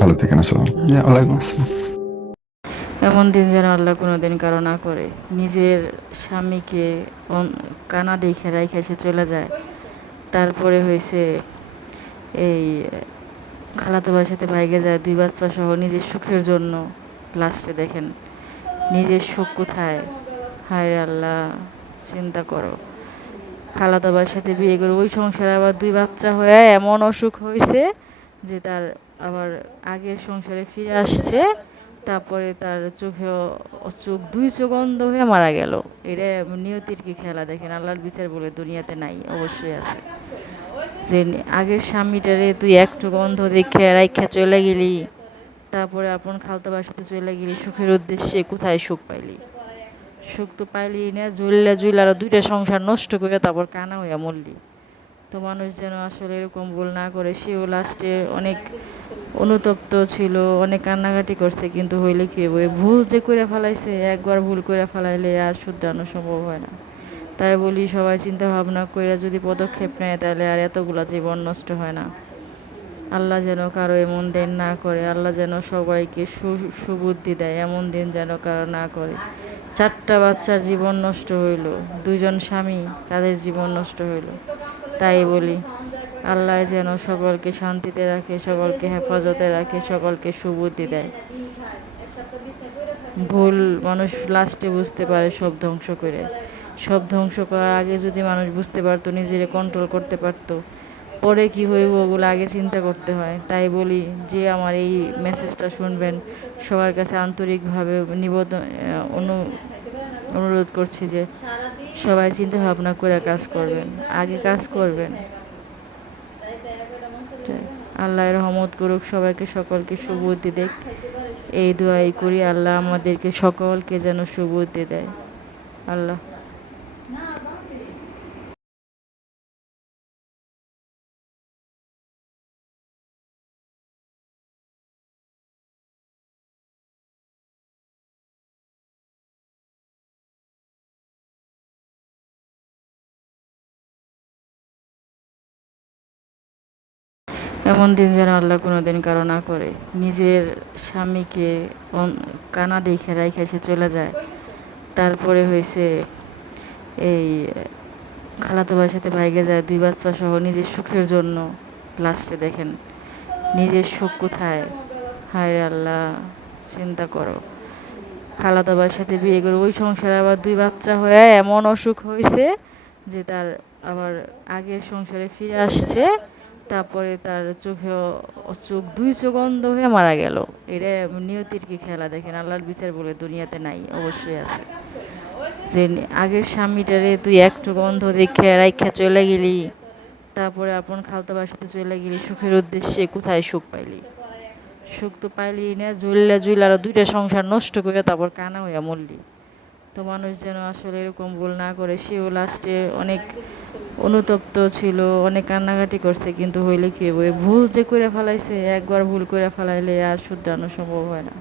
ভালো থেকেন। আসসালাম। ওয়ালাইকুম আসসালাম। এমন দিন যেন আল্লাহ কোনোদিন কারো না করে। নিজের স্বামীকে কানা দেখে রাইখা সে চলে যায়। তারপরে হয়েছে এই খালাতো ভাইয়ের সাথে ভাইগে যায় 2 বাচ্চা সহ নিজের সুখের জন্য। লাস্টে দেখেন নিজের সুখ কোথায়? হায় রে আল্লাহ, চিন্তা করো। খালাতো ভাইয়ের সাথে বিয়ে করে ওই সংসারে আবার 2 বাচ্চা হয়ে এমন অসুখ হয়েছে যে তার আবার আগের সংসারে ফিরে আসছে। তারপরে তার চোখ 2 চোখ অন্ধ হয়ে মারা গেল। এটা নিয়তির কি খেলা দেখেন। আল্লাহর বিচার বলে দুনিয়াতে নাই, অবশ্যই আছে। যে আগের স্বামীটারে তুই এক চোখ অন্ধ দেখে রাইখা চলে গেলি, তারপরে আপন খালতো ভাইয়ের সাথে চলে গেলি সুখের উদ্দেশ্যে, কোথায় সুখ পাইলি? সুখ তো পাইলি না, জ্বললা আরো 2টা সংসার নষ্ট করে তারপর কানা হইয়া মরলি। তো মানুষ যেন আসলে এরকম ভুল না করে। সেও লাস্টে অনেক অনুতপ্ত ছিল, অনেক কান্নাকাটি করছে, কিন্তু হইলে কি হইব? ভুল যে করে ফেলাইছে, একবার ভুল করে ফেলাইলে আর শুধরানো সম্ভব হয় না। তাই বলি সবাই চিন্তা ভাবনা কইরা যদি পদক্ষেপ নেয় তাহলে আর এতগুলা জীবন নষ্ট হয় না। আল্লাহ যেন কারো এমন দিন না করে। আল্লাহ যেন সবাইকে সুবুদ্ধি দেয়, এমন দিন যেন কারো না করে। 4টা বাচ্চার জীবন নষ্ট হইল, 2জন স্বামী তাদের জীবন নষ্ট হইল। তাই বলি আল্লাহ যেন সকলকে শান্তিতে রাখে, সকলকে হেফাজতে রাখে, সকলকে সুবুদ্ধি দেয়। ভুল মানুষ লাস্টে বুঝতে পারে সব ধ্বংস করে। সব ধ্বংস করার আগে যদি মানুষ বুঝতে পারতো, নিজেরে কন্ট্রোল করতে পারতো, পরে কি হইব ওগুলো আগে চিন্তা করতে হয়। তাই বলি যে আমার এই মেসেজটা শুনবেন সবার কাছে আন্তরিকভাবে অনুরোধ করছি যে সবাই চিন্তা ভাবনা করে কাজ করবেন, আগে কাজ করবেন। আল্লাহর রহমত করুক, সবাইকে সকলকে সুবুদ্ধি দেখ, এই দোয়াই করি। আল্লাহ আমাদেরকে সকলকে যেন সুবুদ্ধি দেয়। আল্লাহ। এমন দিন যেন আল্লাহ কোনোদিন কারো না করে। নিজের স্বামীকে কানা দেখে রাইখা সে চলে যায়। তারপরে হয়েছে এই খালাতো ভাইয়ের সাথে ভাইগে যায় 2 বাচ্চা সহ নিজের সুখের জন্য। লাস্টে দেখেন নিজের সুখ কোথায়? হায় রে আল্লাহ, চিন্তা করো। খালাতো ভাইয়ের সাথে বিয়ে করে ওই সংসারে আবার 2 বাচ্চা হয়ে এমন অসুখ হয়েছে যে তার আবার আগের সংসারে ফিরে আসছে। তারপরে তার চোখ 2 চোখ অন্ধ হয়ে মারা গেল। এটা নিয়তির কি খেলা দেখেন। আল্লাহর বিচার বলে দুনিয়াতে নাই, অবশ্যই আছে। যে আগের স্বামীটারে তুই এক চোখ অন্ধ দেখে রাইখা চলে গেলি, তারপরে আপন খালতো ভাইয়ের সাথে চলে গেলি সুখের উদ্দেশ্যে, কোথায় সুখ পাইলি? সুখ তো পাইলি না, জ্বললা আরো 2টা সংসার নষ্ট করে তারপর কানা হইয়া মরলি। তো মানুষ যেন আসলে এরকম ভুল না করে। সেও লাস্টে অনেক অনুতপ্ত ছিল, অনেক কান্নাকাটি করছে, কিন্তু হইলে কি হইব? ভুল যে করে ফেলাইছে, একবার ভুল করে ফেলাইলে আর শুধরানো সম্ভব হয় না।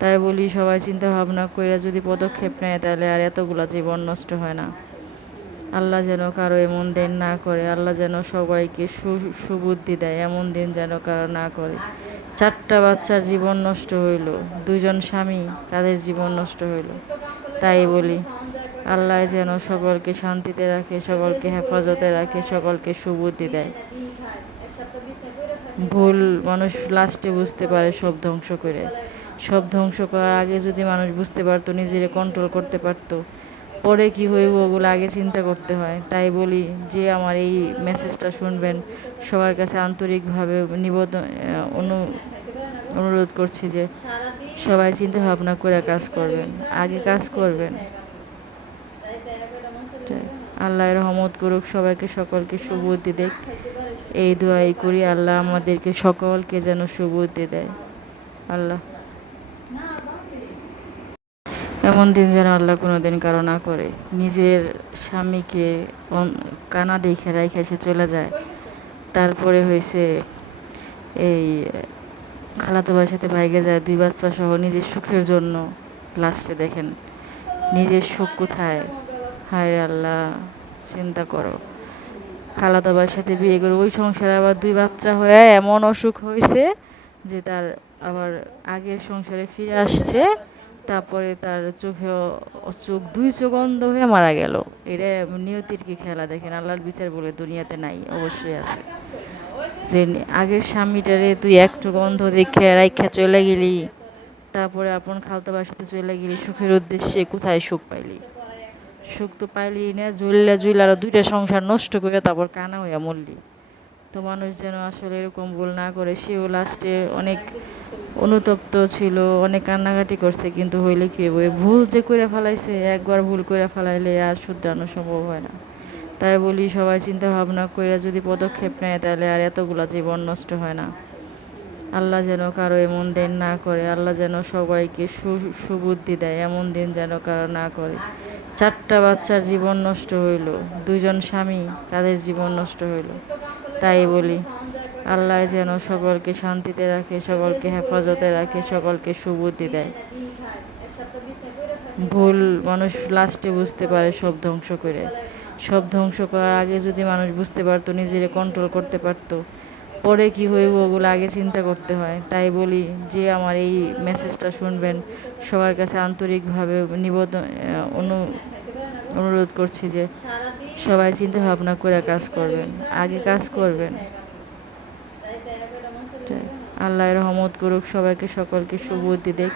তাই বলি সবাই চিন্তা ভাবনা কইরা যদি পদক্ষেপ নেয় তাহলে আর এতগুলা জীবন নষ্ট হয় না। আল্লাহ যেন কারো এমন দিন না করে। আল্লাহ যেন সবাইকে সুবুদ্ধি দেয়, এমন দিন যেন কারো না করে। 4টা বাচ্চার জীবন নষ্ট হইল, 2জন স্বামী তাদের জীবন নষ্ট হইল। তাই বলি আল্লাহ যেন সকলকে শান্তিতে রাখে, সকলকে হেফাজতে রাখে, সকলকে সুবুদ্ধি দেয়। ভুল মানুষ লাস্টে বুঝতে পারে সব ধ্বংস করে। সব ধ্বংস করার আগে যদি মানুষ বুঝতে পারতো, নিজেরে কন্ট্রোল করতে পারতো, পরে কি হইব ওগুলো আগে চিন্তা করতে হয়। তাই বলি যে আমার এই মেসেজটা শুনবেন সবার কাছে আন্তরিকভাবে অনুরোধ করছি যে সবাই চিন্তা ভাবনা করে কাজ করবেন, আগে কাজ করবেন। আল্লাহর রহমত করুক, সবাইকে সকলকে সুবুদ্ধি দেখ, এই দোয়াই করি। আল্লাহ আমাদেরকে সকলকে যেন সুবুদ্ধি দেয়। আল্লাহ। এমন দিন যেন আল্লাহ কোনোদিন কারো না করে। নিজের স্বামীকে কানা দেখে রাইখা সে চলে যায়। তারপরে হয়েছে এই খালাতো ভাইয়ের সাথে ভাইগে যায় 2 বাচ্চা সহ নিজের সুখের জন্য। লাস্টে দেখেন নিজের সুখ কোথায়? হায় রে আল্লাহ, চিন্তা করো। খালাতো ভাইয়ের সাথে বিয়ে করে ওই সংসারে আবার 2 বাচ্চা হয়ে এমন অসুখ হয়েছে যে তার আবার আগের সংসারে ফিরে আসছে, তারপরে তার চোখ দুই চোখ অন্ধ হয়ে মারা গেল। এটা নিয়তির কি খেলা দেখেন, আল্লাহর বিচার বলে দুনিয়াতে নাই, অবশ্যই আছে। যে আগের স্বামীটারে তুই এক চোখ অন্ধ দেখে রাইখা চলে গেলি, তারপরে আপন খালতো বাসাতে চলে গেলি সুখের উদ্দেশ্যে, কোথায় সুখ পাইলি? সুখ তো পাইলি না, জ্বললা জুইলা আরো দুইটা সংসার নষ্ট করে তারপর কানা হইয়া মরলি। তো মানুষ যেন আসলে এরকম ভুল না করে। সেও লাস্টে অনেক অনুতপ্ত ছিল, অনেক কান্নাকাটি করছে, কিন্তু হইলে কি হইব? এই ভুল যে করে ফেলাইছে, একবার ভুল করে ফেলাইলে আর শুধরানো সম্ভব হয় না। তাই বলি সবাই চিন্তা ভাবনা করে যদি পদক্ষেপ নেয় তাহলে আর এতগুলা জীবন নষ্ট হয় না। আল্লাহ যেন কারো এমন দিন না করে, আল্লাহ যেন সবাইকে সুবুদ্ধি দেয়, এমন দিন যেন কারো না করে। 4টা বাচ্চার জীবন নষ্ট হইল, 2জন স্বামী তাদের জীবন নষ্ট হইল। তাই বলি আল্লাহ যেন সকলকে শান্তিতে রাখে, সকলকে হেফাজতে রাখে, সকলকে সুবুদ্ধি দেয়। ভুল মানুষ লাস্টে বুঝতে পারে সব ধ্বংস করে। সব ধ্বংস করার আগে যদি মানুষ বুঝতে পারতো, নিজেকে কন্ট্রোল করতে পারতো, পরে কি হইব ওগুলো আগে চিন্তা করতে হয়। তাই বলি যে আমার এই মেসেজটা শুনবেন সবার কাছে আন্তরিকভাবে অনুরোধ করছি যে সবাই চিন্তা ভাবনা করে কাজ করবেন, আগে কাজ করবেন। আল্লাহ রহমত করুক, সবাইকে সকলকে সুবুদ্ধি দেখ,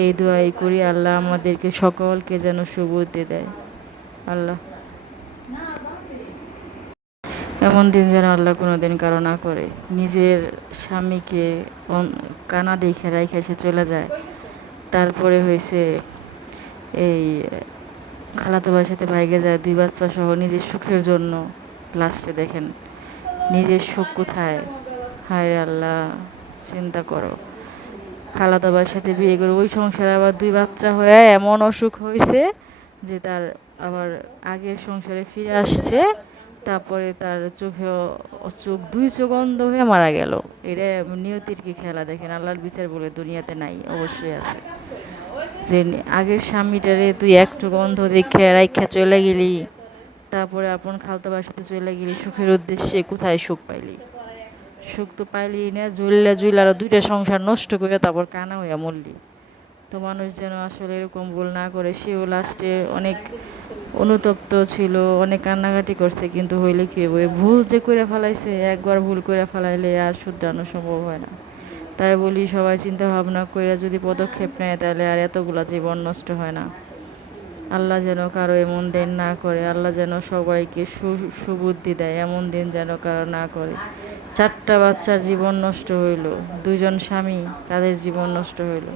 এই দোয়াই করি। আল্লাহ আমাদেরকে সকলকে যেন সুবুদ্ধি দেয়। আল্লাহ এমন দিন যেন আল্লাহ কোনোদিন কারো না করে। নিজের স্বামীকে কানা দেখে রাইখা সে চলে যায়, তারপরে হয়েছে এই খালাতো ভাইয়ের সাথে ভাইগে যায় 2 বাচ্চা সহ নিজের সুখের জন্য। লাস্টে দেখেন নিজের সুখ কোথায়? হায় রে আল্লাহ, চিন্তা করো। খালাতো ভাইয়ের সাথে বিয়ে করে ওই সংসারে আবার 2 বাচ্চা হয়ে এমন অসুখ হয়েছে যে তার আবার আগের সংসারে ফিরে আসছে, তারপরে তার চোখ 2 চোখ অন্ধ হয়ে মারা গেল। এটা নিয়তির কি খেলা দেখেন, আল্লাহর বিচার বলে দুনিয়াতে নাই, অবশ্যই আছে। যে আগের স্বামীটারে তুই এক চোখ অন্ধ দেখে রাইখা চলে গেলি, তারপরে আপন খালতো বাসাতে চলে গেলি সুখের উদ্দেশ্যে, কোথায় সুখ পাইলি? সুখ তো পাইলি না, জ্বললা জুইলা আরো দুইটা সংসার নষ্ট করে তারপর কানা হইয়া মরলি। তো মানুষ যেন আসলে এরকম ভুল না করে। সেও লাস্টে অনেক অনুতপ্ত ছিল, অনেক কান্নাকাটি করছে, কিন্তু হইলে কি হইব? এই ভুল যে করে ফেলাইছে, একবার ভুল করে ফেলাইলে আর শুধরানো সম্ভব হয় না। তাই বলি সবাই চিন্তা ভাবনা করে যদি পদক্ষেপ নেয় তাহলে আর এতগুলা জীবন নষ্ট হয় না। আল্লাহ যেন কারো এমন দিন না করে, আল্লাহ যেন সবাইকে সুবুদ্ধি দেয়, এমন দিন যেন কারো না করে। 4টা বাচ্চার জীবন নষ্ট হইল, 2জন স্বামী তাদের জীবন নষ্ট হইল।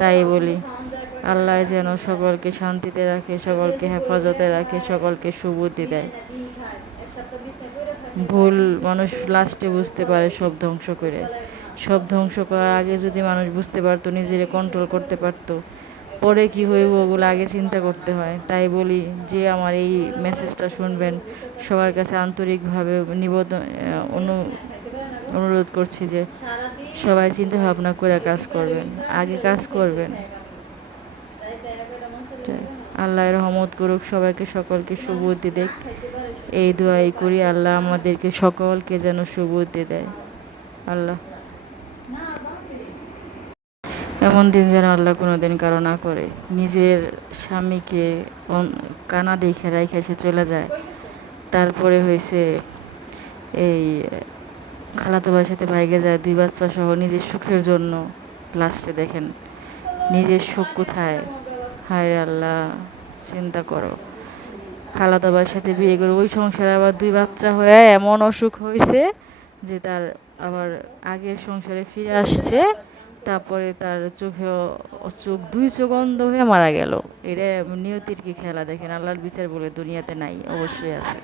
তাই বলি আল্লাহ যেন সকলকে শান্তিতে রাখে, সকলকে হেফাজতে রাখে, সকলকে সুবুদ্ধি দেয়। ভুল মানুষ লাস্টে বুঝতে পারে সব ধ্বংস করে। সব ধ্বংস করার আগে যদি মানুষ বুঝতে পারতো, নিজেকে কন্ট্রোল করতে পারতো, পরে কি হইব ওগুলো আগে চিন্তা করতে হয়। তাই বলি যে আমার এই মেসেজটা শুনবেন সবার কাছে আন্তরিকভাবে অনুরোধ করছি যে সবাই চিন্তা ভাবনা করে কাজ করবেন, আগে কাজ করবেন। আল্লাহ রহমত করুক, সবাইকে সকলকে সুবুদ্ধি দেখ, এই দোয়াই করি। আল্লাহ আমাদেরকে সকলকে যেন সুবুদ্ধি দেয়। আল্লাহ এমন দিন যেন আল্লাহ কোনোদিন কারো না করে। নিজের স্বামীকে কানা দেখে রাইখা সে চলে যায়, তারপরে হয়েছে এই খালাতো ভাইয়ের সাথে ভাইগে যায় 2 বাচ্চা সহ নিজের সুখের জন্য। লাস্টে দেখেন নিজের সুখ কোথায়? হায় রে আল্লাহ, চিন্তা করো। খালাতো ভাইয়ের সাথে বিয়ে করে ওই সংসারে আবার 2 বাচ্চা হয়ে এমন অসুখ হয়েছে যে তার আবার আগের সংসারে ফিরে আসছে, তারপরে তার চোখ 2 চোখ অন্ধ হয়ে মারা গেল। এটা নিয়তির কি খেলা দেখেন, আল্লাহর বিচার বলে দুনিয়াতে নাই, অবশ্যই আছে।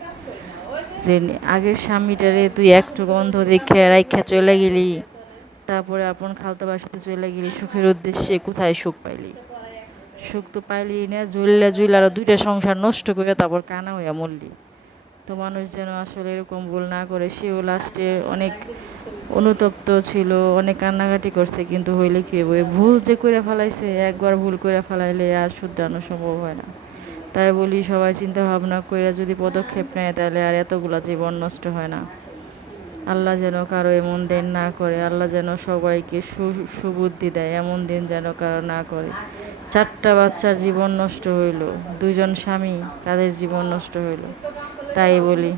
যে আগের স্বামীটারে তুই এক চোখ অন্ধ দেখে রাইখা চলে গেলি, তারপরে আপন খালতো ভাইয়ের সাথে চলে গেলি সুখের উদ্দেশ্যে, কোথায় সুখ পাইলি? সুখ তো পাইলি না, জ্বললা জুইলা আরো দুইটা সংসার নষ্ট করে তারপর কানা হইয়া মরলি। তো মানুষ যেন আসলে এরকম ভুল না করে। সেও লাস্টে অনেক অনুতপ্ত ছিল, অনেক কান্নাকাটি করছে, কিন্তু হইলে কি হইব? এই ভুল যে করে ফেলাইছে, একবার ভুল করে ফেলাইলে আর শুধরানো সম্ভব হয় না। তাই বলি সবাই চিন্তা ভাবনা করে যদি পদক্ষেপ নেয় তাহলে আর এতগুলা জীবন নষ্ট হয় না। আল্লাহ যেন কারো এমন দিন না করে, আল্লাহ যেন সবাইকে সুবুদ্ধি দেয়, এমন দিন যেন কারো না করে। 4টা বাচ্চার জীবন নষ্ট হইল, 2জন স্বামী তাদের জীবন নষ্ট হইল। তাই বলি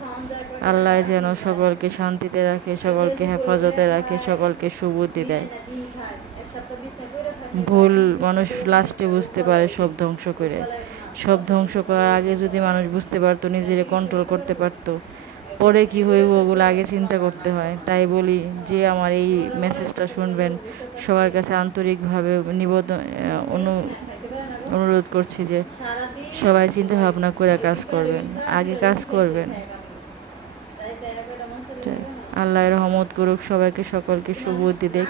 আল্লাহ যেন সকলকে শান্তিতে রাখে, সকলকে হেফাজতে রাখে, সকলকে সুবুদ্ধি দেয়। ভুল মানুষ লাস্টে বুঝতে পারে সব ধ্বংস করে। সব ধ্বংস করার আগে যদি মানুষ বুঝতে পারতো, নিজেকে কন্ট্রোল করতে পারতো, পরে কি হইব ওগুলো আগে চিন্তা করতে হয়। তাই বলি যে আমার এই মেসেজটা শুনবেন সবার কাছে আন্তরিকভাবে অনুরোধ করছি যে সবাই চিন্তা ভাবনা করে কাজ করবেন, আগে কাজ করবেন। আল্লাহ রহমত করুক, সবাইকে সকলকে সুবুদ্ধি দেখ,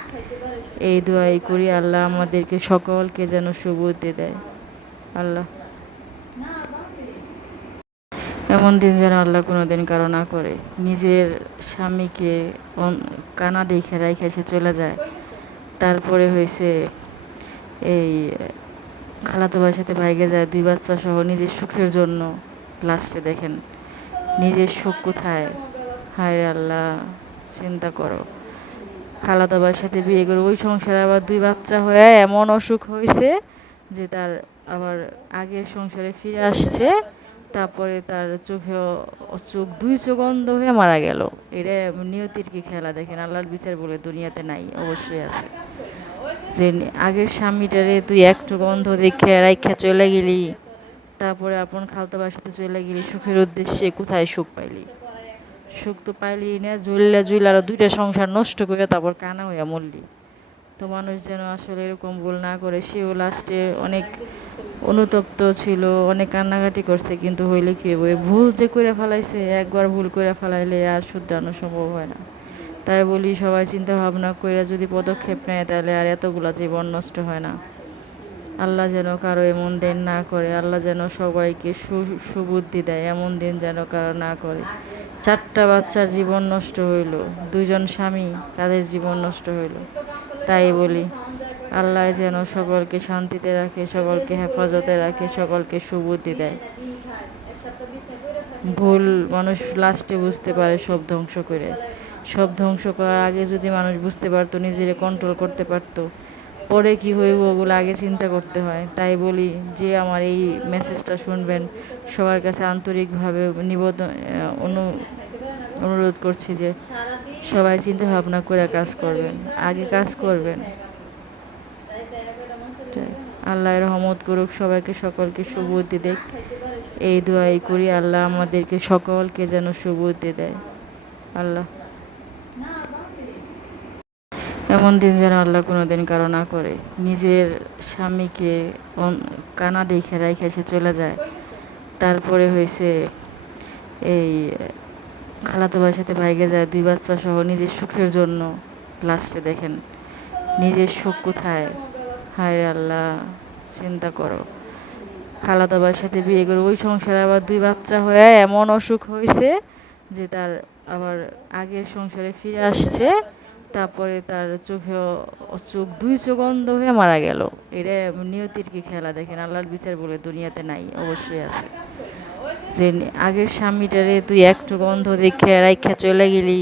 এই দোয়াই করি। আল্লাহ আমাদেরকে সকলকে যেন সুবুদ্ধি দেয়। আল্লাহ এমন দিন যেন আল্লাহ কোনোদিন কারো না করে। নিজের স্বামীকে কানা দেখে রাইখা সে চলে যায়, তারপরে হয়েছে এই খালাতো ভাইয়ের সাথে ভাইগে যায় 2 বাচ্চা সহ নিজের সুখের জন্য। লাস্টে দেখেন নিজের সুখ কোথায়। হায় রে আল্লাহ, চিন্তা করো। খালাতো ভাইয়ের সাথে বিয়ে করে ওই সংসারে আবার 2 বাচ্চা হয়ে এমন অসুখ হয়েছে যে তার আবার আগের সংসারে ফিরে আসছে। তারপরে তার চোখ 2 চোখ অন্ধ হয়ে মারা গেল। এটা নিয়তির কি খেলা দেখেন। আল্লাহর বিচার বলে দুনিয়াতে নাই, অবশ্যই আছে। যে আগের স্বামীটারে তুই এক চোখ অন্ধ দেখে রাইখা চলে গেলি, তারপরে আপন খালতো ভাইয়ের সাথে চলে গেলি সুখের উদ্দেশ্যে, কোথায় সুখ পাইলি? সুখ তো পাইলি না, জুইলা আরো 2টা সংসার নষ্ট করে তারপর কানা হইয়া মরলি। তো মানুষ যেন আসলে এরকম ভুল না করে। সেও লাস্টে অনেক অনুতপ্ত ছিল, অনেক কান্নাকাটি করছে, কিন্তু হইলে কি হইব, ভুল যে করে ফেলাইছে, একবার ভুল করে ফেলাইলে আর শুধরানো সম্ভব হয় না। তাই বলি সবাই চিন্তা ভাবনা করে যদি পদক্ষেপ নেয় তাহলে আর এতগুলা জীবন নষ্ট হয় না। আল্লাহ যেন কারো এমন দিন না করে, আল্লাহ যেন সবাইকে সুবুদ্ধি দেয়, এমন দিন যেন কারো না করে। 4টা বাচ্চার জীবন নষ্ট হইল, 2জন স্বামী তাদের জীবন নষ্ট হইল। তাই বলি আল্লাহ যেন সকলকে শান্তিতে রাখে, সকলকে হেফাজতে রাখে, সকলকে সুবুদ্ধি দেয়। ভুল মানুষ লাস্টে বুঝতে পারে সব ধ্বংস করে। সব ধ্বংস করার আগে যদি মানুষ বুঝতে পারতো, নিজেকে কন্ট্রোল করতে পারতো, পরে কি হইব ওগুলো আগে চিন্তা করতে হয়। তাই বলি যে আমার এই মেসেজটা শুনবেন সবার কাছে আন্তরিকভাবে অনুরোধ করছি যে সবাই চিন্তা ভাবনা করে কাজ করবেন, আগে কাজ করবেন। আল্লাহ রহমত করুক, সবাইকে সকলকে সুবুদ্ধি দেখ, এই দোয়াই করি। আল্লাহ আমাদেরকে সকলকে যেন সুবুদ্ধি দেয়। আল্লাহ এমন দিন যেন আল্লাহ কোনোদিন কারো না করে। নিজের স্বামীকে কানা দেখে রাইখা সে চলে যায়, তারপরে হয়েছে এই খালাতো ভাইয়ের সাথে ভাইগে যায় 2 বাচ্চা সহ নিজের সুখের জন্য। লাস্টে দেখেন নিজের সুখ কোথায়। হায় রে আল্লাহ, চিন্তা করো। খালাতো ভাইয়ের সাথে বিয়ে করে ওই সংসারে আবার 2 বাচ্চা হয়ে এমন অসুখ হয়েছে যে তার আবার আগের সংসারে ফিরে আসছে। তারপরে তার চোখ 2 চোখ অন্ধ হয়ে মারা গেল। এটা নিয়তির কি খেলা দেখেন। আল্লাহর বিচার বলে দুনিয়াতে নাই, অবশ্যই আছে। যে আগের স্বামীটারে তুই এক চোখ অন্ধ দেখে রাইখা চলে গেলি,